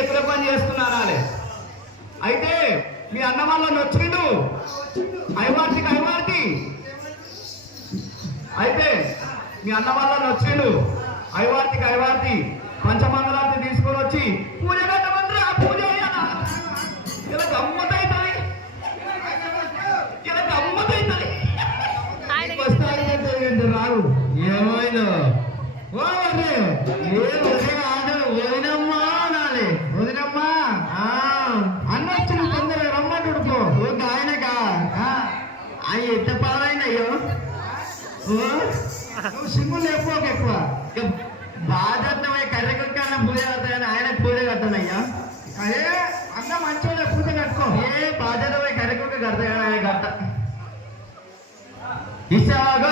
ఎత్తుల పని చేస్తున్నారాలే. అయితే మీ అన్న వల్ల నొచ్చిండు ఐవార్తికి ఐవార్తి. అయితే మీ అన్న వల్ల నొచ్చిండు ఐవార్తికి ఐవార్తి పంచమంగళార్తి తీసుకొని వచ్చి పూజ కట్టమంటారు. ఆ పూజ ఇలా గమ్మతైతుంది, ఇలా గమ్మతైతుంది. రాదు ఏమైనా వదినమ్మా అనాలి. వదినమ్మా అన్నొచ్చిన తొందరగా రమ్మంటుడు పో. ఆయనకా అవి ఎంత పాలైనయ్యో. నువ్వు సింగులు లేకపోక ఎక్కువ బాధ్యతమై కర్రెకన్నా పూజ కడతాయని ఆయన పూజ కట్టనయ్యా. అదే అన్న మంచోళ్ళ పూజ కట్టుకో. ఏ బాధ్యతమై కర్రెకొక్క కడతాయని ఆయన కట్ట ఇసాగ